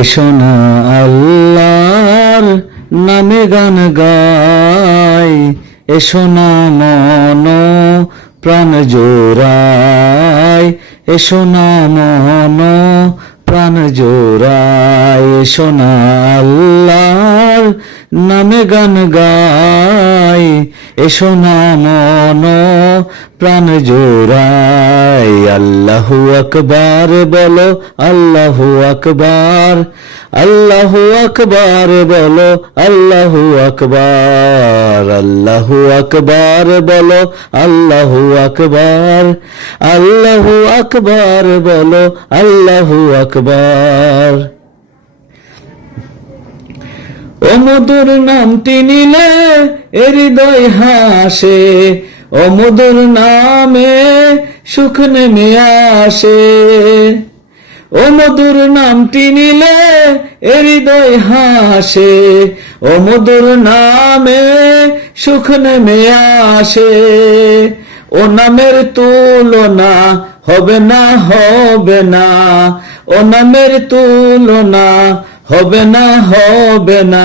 এসো না আল্লাহর নামে গান গাই, এসো না মন প্রাণ জোড়াই, এসো না মন প্রাণ জোড়াই, এসো না আল্লাহর নামে গান গাই, এসো না মন প্রাণ জোড়াই। আল্লাহু আকবার বলো, আল্লাহু আকবার, আল্লাহু আকবার বলো, আল্লাহু আকবার, আল্লাহু আকবার বলো, আল্লাহু আকবার, আল্লাহু আকবার বলো, আল্লাহু আকবার। ও মধুর নামটি নিলে হৃদয় হাসে, ও মধুর নামে সুখ নেমে আসে, ও মধুর নামটি নিলে হৃদয় হাসে, ও মধুর নামে সুখ নেমে আসে। ও নামের তুলনা হবে না, হবে না, ও নামের তুলনা হবে না, হবে না,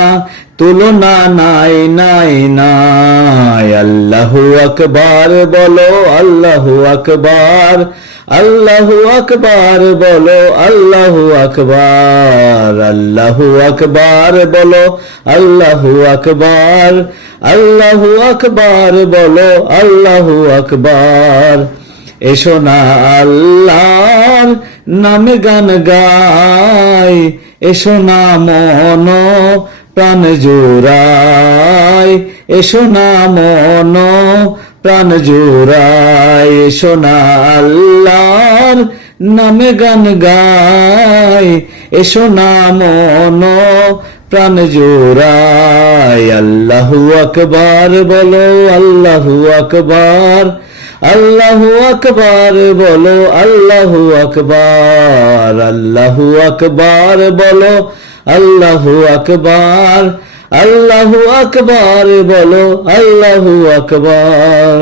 তুলনা নাই নাই নাই। আল্লাহু আকবার বলো, আল্লাহু আকবার, আল্লাহু আকবার বলো, আল্লাহু আকবার, আল্লাহু আকবার বলো, আল্লাহু আকবার, আল্লাহু আকবার বলো, আল্লাহু আকবার। এসো না আল্লাহর নামে গান গাই, এসো না মন প্রাণ জোড়াই, এসো না মন প্রাণ জোড়াই, এসো না আল্লাহর নামে গান গাই, এসো না মন প্রাণ জোড়াই। আল্লাহু আকবার বলো, আল্লাহু আকবার, আল্লাহু আকবার বলো, আল্লাহু আকবার, আল্লাহু আকবার বলো, আল্লাহু আকবার, আল্লাহু আকবার বলো, আল্লাহু আকবার।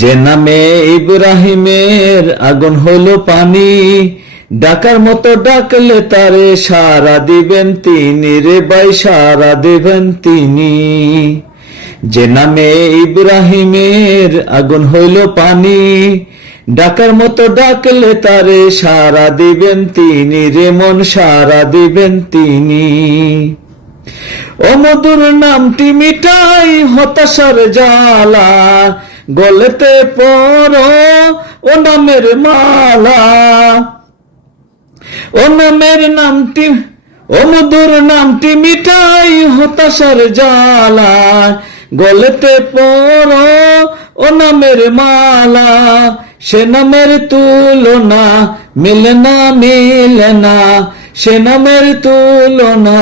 যে নামে ইব্রাহিমের আগুন হলো পানি, ডাকার মতো ডাকলে তারে সারা দিবেন তিনি, রে ভাই সারা দিবেন তিনি। যে নামে ইব্রাহিমের আগুন হইল পানি, ডাকার মতো ডাকলে তারে সারা দিবেন তিনি, রে মন সারা দিবেন তিনি। ও মধুর নামটি মিটাই হতাশার জ্বালা, গলেতে পড়ো ও নামের মালা, ও নামের নামটি, ও মধুর নামটি মিটাই হতাশার জ্বালা, গলেতে পড়ো ও নামের মালা। সে নামের তুলনা মিলে না, মিলে না, সে নামের তুলনা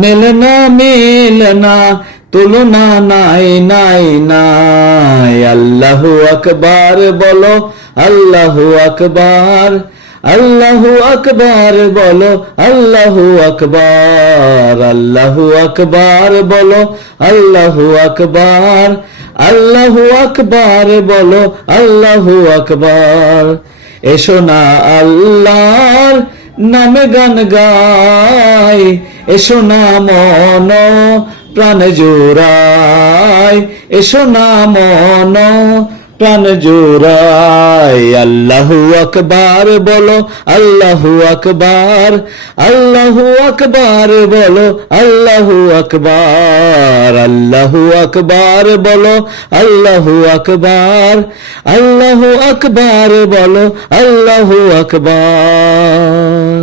মিলে না, মিলে না, তুলনা নাই নাই নাই। আল্লাহু আকবার বলো, আল্লাহু আকবার, আল্লাহু আকবার বলো, আল্লাহু আকবার, আল্লাহু আকবার বলো, আল্লাহু আকবার, আল্লাহু আকবার বলো, আল্লাহু আকবার। এসো না আল্লাহর নামে গান গাই, এসো না মন প্রাণ জোড়াই, এসো না মন প্রাণ জোড়াই। আল্লাহু আকবার বলো, আল্লাহু আকবার, আল্লাহু আকবার বলো, আল্লাহু আকবার, আল্লাহু আকবার বলো, আল্লাহু আকবার, আল্লাহু আকবার বলো, আল্লাহু আকবার।